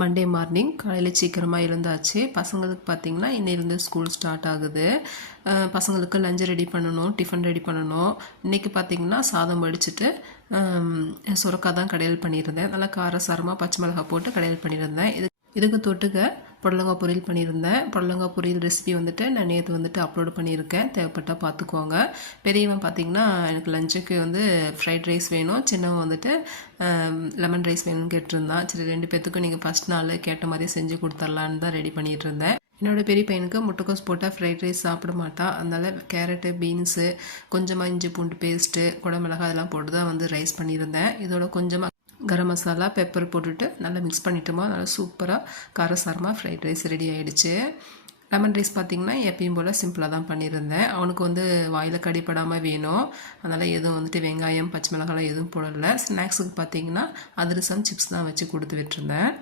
Monday morning காலையில் சீக்கிரமாக எழுந்தாச்சு. பசங்களுக்கு பார்த்திங்கன்னா இன்னையிலேருந்து ஸ்கூல் ஸ்டார்ட் ஆகுது. பசங்களுக்கு லஞ்சு ரெடி பண்ணணும், டிஃபன் ரெடி பண்ணணும். இன்றைக்கி பார்த்திங்கன்னா சாதம் வடிச்சிட்டு சுரக்காய் தான் கடையில் பண்ணியிருந்தேன். நல்லா காரசாரமாக பச்சை மிளகாய் போட்டு கடையில் பண்ணியிருந்தேன். இதுக்கு தொட்டுக்க புடலங்காய் பொரியல் பண்ணியிருந்தேன். புடலங்காய் பொரியல் ரெசிபி வந்துட்டு நான் நேற்று வந்துட்டு அப்லோடு பண்ணியிருக்கேன், தேவைப்பட்டால் பார்த்துக்கோங்க. பெரியவன் பார்த்திங்கன்னா எனக்கு லஞ்சுக்கு வந்து ஃப்ரைட் ரைஸ் வேணும், சின்னவன் வந்துட்டு லெமன் ரைஸ் வேணும்னு கேட்டிருந்தான். சரி 2 பேர்த்துக்கும் நீங்கள் ஃபஸ்ட் நாள் கேட்ட மாதிரியே செஞ்சு கொடுத்துர்லான்னு தான் ரெடி பண்ணிகிட்டு இருந்தேன். என்னோடய பெரிய பையனுக்கு முட்டைக்கோஸ் போட்டால் ஃப்ரைட் ரைஸ் சாப்பிட மாட்டான். அதனால் கேரட்டு, பீன்ஸு, கொஞ்சமாக இஞ்சி பூண்டு பேஸ்ட்டு, குடமிளகாய் அதெல்லாம் போட்டு தான் வந்து ரைஸ் பண்ணியிருந்தேன். இதோட கொஞ்சமாக கரம் மசாலா, பெப்பர் போட்டுட்டு நல்லா மிக்ஸ் பண்ணிட்டோமா நல்லா சூப்பராக காரசாரமாக ஃப்ரைட் ரைஸ் ரெடி ஆகிடுச்சு. லெமன் ரைஸ் பார்த்திங்கன்னா எப்பயும் போல் சிம்பிளாக தான் பண்ணியிருந்தேன். அவனுக்கு வந்து வாயில் கடிப்படாமல் வேணும், அதனால் எதுவும் வந்துட்டு வெங்காயம், பச்சை மிளகாலாம் எதுவும் போடலை. ஸ்நாக்ஸுக்கு பார்த்திங்கன்னா அதிரசம், சிப்ஸ் தான் வச்சு கொடுத்து விட்டுருந்தேன்.